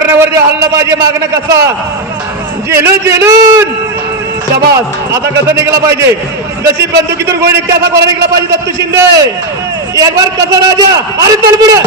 कोरोनावर जे हल्ला पाहिजे मागणं कसं जेलून जेलून शाबास. आता कसं निघला पाहिजे जशी बंदुकीतून गोळी निघते असा कोणा निघला पाहिजे दत्तू शिंदे एक बार कसं राजा अरे चल पुढे